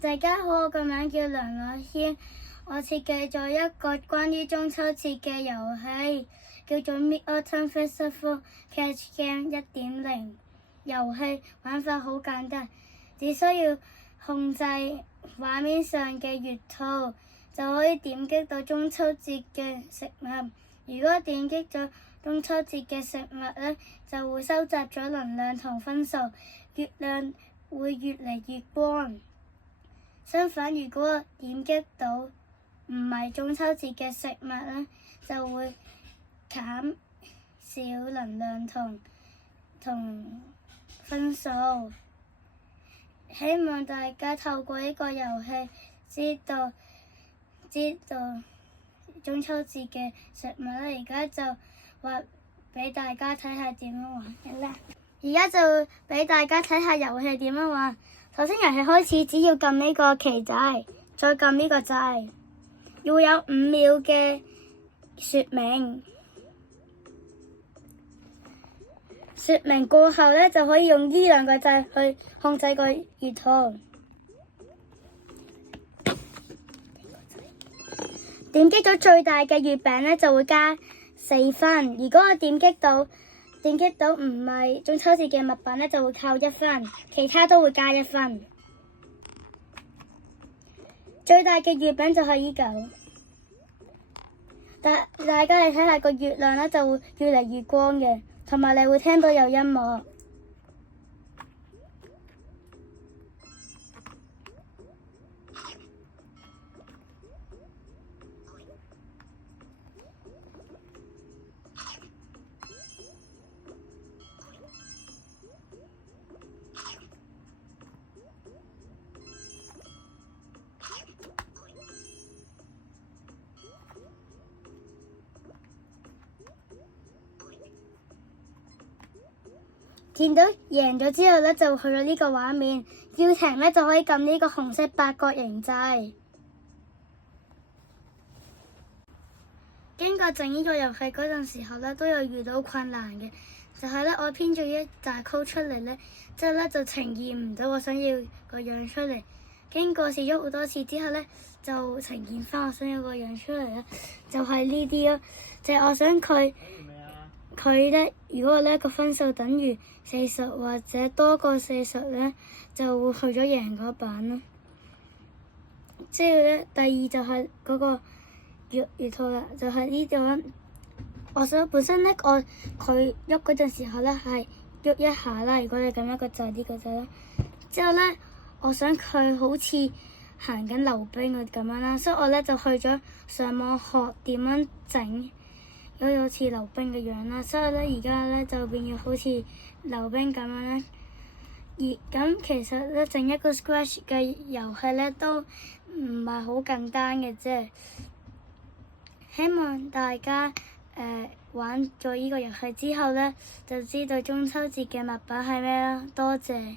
大家好，我個名叫梁樂軒，我設計咗一個關於中秋節嘅遊戲，叫做 Mid-Autumn Festival Catch Game 1.0。遊戲玩法好簡單，只需要控制畫面上嘅月兔，就可以點擊到中秋節嘅食物。如果點擊咗中秋節嘅食物呢，就會收集咗能量同分數，月亮會越嚟越光。相反，如果點擊到唔係中秋節嘅食物呢，就會減少能量同分數。希望大家透過呢個遊戲知道中秋節嘅食物啦。而家就話俾大家睇下點樣玩嘅啦。而家就俾大家睇下遊戲點樣玩。首先遊戲開始，只要撳呢個旗仔，再撳呢個掣，要有5秒嘅說明。說明過後呢，就可以用呢兩個掣去控制個月兔。點擊咗最大嘅月餅呢，就會加4分。如果我點擊到唔係中秋節嘅物品呢，就會扣1分，其他都會加1分。最大嘅月餅就係呢嚿。大家嚟睇下個月亮呢，就會越嚟越光嘅，同埋你會聽到有音樂。見到贏咗之後呢，就去咗呢個畫面，要停呢，就可以撳呢個紅色8角形掣。經過整呢個遊戲嗰陣時候呢，都有遇到困難嘅，就係呢，我編咗一大 code 出嚟呢，之後呢就呈現唔到我想要個樣出嚟。經過試咗好多次之後呢，就呈現翻我想要個樣出嚟啦，就係呢啲咯，就係我想佢呢，如果呢個分數等於40或者多過40呢，就會去咗贏嗰版咯。之後呢，第二就係嗰個月兔啦，就係呢度。我想本身呢，佢喐嗰陣時候呢，係喐一下啦。如果你撳一個掣，呢個掣啦。之後呢，我想佢好似行緊溜冰咁樣啦，所以我呢就去咗上網學點樣整。好似溜冰嘅樣啦，所以咧而家咧就變咗好似溜冰咁樣咧。咁其實咧整一個 Scratch 嘅遊戲咧都唔係好簡單嘅啫。希望大家玩咗呢個遊戲之後咧，就知道中秋節嘅物品係咩啦。多謝。